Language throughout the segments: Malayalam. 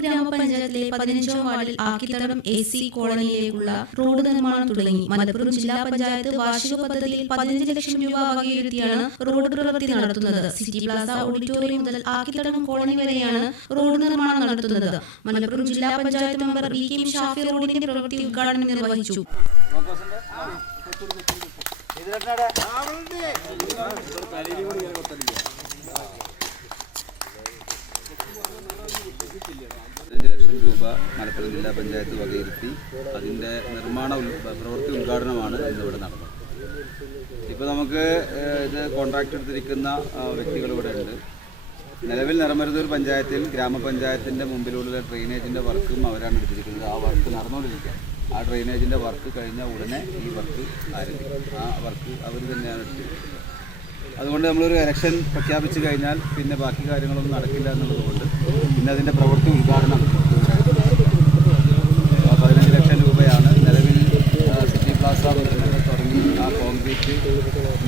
ഗ്രാമപഞ്ചായത്തിലെ പതിനഞ്ചാം വാർഡിൽ ആക്കിത്തടം എ സി കോളനിയിലേക്കുള്ള റോഡ് നിർമ്മാണം തുടങ്ങി. മലപ്പുറം ജില്ലാ പഞ്ചായത്ത് വാർഷിക പദ്ധതിയിൽ പതിനഞ്ച് ലക്ഷം രൂപ വകയിരുത്തിയാണ് റോഡ് പ്രവൃത്തി നടത്തുന്നത്. സിറ്റി പ്ലാസ ഓഡിറ്റോറിയം മുതൽ ആക്കിത്തടം കോളനി വരെയാണ് റോഡ് നിർമ്മാണം നടത്തുന്നത്. മലപ്പുറം ജില്ലാ panchayat member V K Shafi റോഡിന്റെ പ്രവൃത്തി ഉദ്ഘാടനം നിർവഹിച്ചു ലക്ഷം മലപ്പുറം ജില്ലാ പഞ്ചായത്ത് വകയിരുത്തി അതിന്റെ നിർമ്മാണ പ്രവൃത്തി ഉദ്ഘാടനമാണ് ഇന്നിവിടെ നടന്നത്. ഇപ്പോൾ നമുക്ക് ഇത് കോൺട്രാക്ട് എടുത്തിരിക്കുന്ന വ്യക്തികൾ ഇവിടെ ഉണ്ട്. നിലവിൽ നിറമരുതൂർ പഞ്ചായത്തിൽ ഗ്രാമപഞ്ചായത്തിന്റെ മുമ്പിലുള്ള ഡ്രെയിനേജിന്റെ വർക്കും അവരാണ് എടുത്തിരിക്കുന്നത്. ആ വർക്ക് നടന്നുകൊണ്ടിരിക്കുക. ആ ഡ്രെയിനേജിന്റെ വർക്ക് കഴിഞ്ഞ ഉടനെ ഈ വർക്ക് ആരംഭിക്കും. ആ വർക്ക് അവർ തന്നെയാണ് അതുകൊണ്ട് നമ്മളൊരു ഇലക്ഷൻ പ്രഖ്യാപിച്ചു കഴിഞ്ഞാൽ പിന്നെ ബാക്കി കാര്യങ്ങളൊന്നും നടക്കില്ല എന്നുള്ളതുകൊണ്ട് പിന്നെ അതിന്റെ പ്രവൃത്തി ഉദ്ഘാടനം ആ, പതിനഞ്ച് ലക്ഷം രൂപയാണ് നിലവിൽ ആ, സിറ്റി പ്ലാസ മുതൽ തുടങ്ങി ആ കോൺക്രീറ്റ്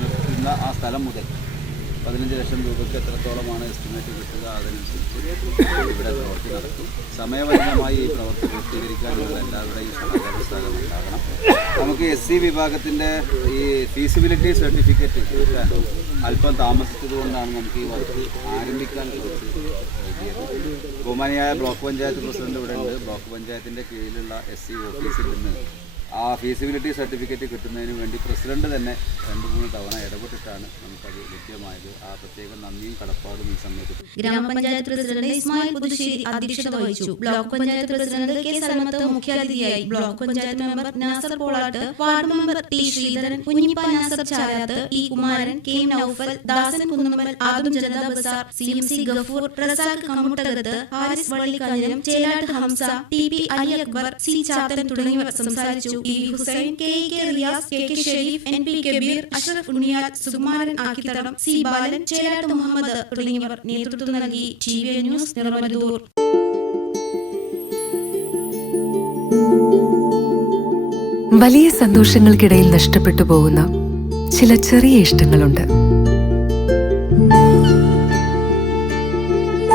നിർത്തുന്ന ആ സ്ഥലം മുതൽ പതിനഞ്ച് ലക്ഷം രൂപയ്ക്ക് എത്രത്തോളമാണ് എസ്റ്റിമേറ്റ് കിട്ടുക അതനുസരിച്ച് ഇവിടെ പ്രവൃത്തി നടത്തും സമയബന്ധിതമായി ഈ പ്രവൃത്തി പൂർത്തീകരിക്കാനുള്ള എല്ലാവരുടെയും സഹകരണം ഉണ്ടാകണം നമുക്ക് എസ് സി വിഭാഗത്തിന്റെ ഈ ഫീസിബിലിറ്റി സർട്ടിഫിക്കറ്റ് കിട്ടാൻ അല്പം താമസിച്ചതുകൊണ്ടാണ് നമുക്ക് ഈ വർക്ക് ആരംഭിക്കാൻ ബഹുമാനിയായ ബ്ലോക്ക് പഞ്ചായത്ത് പ്രസിഡന്റ് ഇവിടെ ഉണ്ട്. ബ്ലോക്ക് പഞ്ചായത്തിന്റെ കീഴിലുള്ള എസ് സി ഓഫീസിൽ നിന്ന് ആ ഫീസിബിലിറ്റി സർട്ടിഫിക്കറ്റ് കിട്ടുന്നതിന് വേണ്ടി പ്രസിഡന്റ് തന്നെ രണ്ട് മൂന്ന് തവണ ഇടപെട്ടിട്ടാണ് നമുക്കത് ലഭ്യമായത്. ആ പ്രത്യേക നന്ദിയും കടപ്പാടും ഈ സമയത്ത് ഗ്രാമപഞ്ചായത്ത് പ്രസിഡന്റ് ഇസ്മായിൽ പുതുശ്ശേരി അധ്യക്ഷത വഹിച്ചു. Block panchayat president K Salamath മുഖ്യാതിഥിയായി. Block panchayat member Nasar Polatt ward member T Sreedharan Kunhippa Nasar Charath E Kumaran K Noufal Dasan Kunnummal Adam Janata Bazar C M C Gafoor Prasad Kammuttakath Haris Vallikkanhiram Chelatt Hamza T P Ali Akbar C Chathan തുടങ്ങിയവർ സംസാരിച്ചു. K K Riyas K Shareef N P Kabeer Ashraf C Balan Muhammad നേതൃത്വം നൽകി. ന്യൂസ് വലിയ സന്തോഷങ്ങൾക്കിടയിൽ നഷ്ടപ്പെട്ടു പോകുന്ന ചില ചെറിയ ഇഷ്ടങ്ങളുണ്ട്.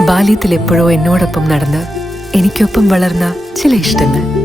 ബാല്യത്തിൽ എപ്പോഴോ എന്നോടൊപ്പം നടന്ന് എനിക്കൊപ്പം വളർന്ന ചില ഇഷ്ടങ്ങൾ.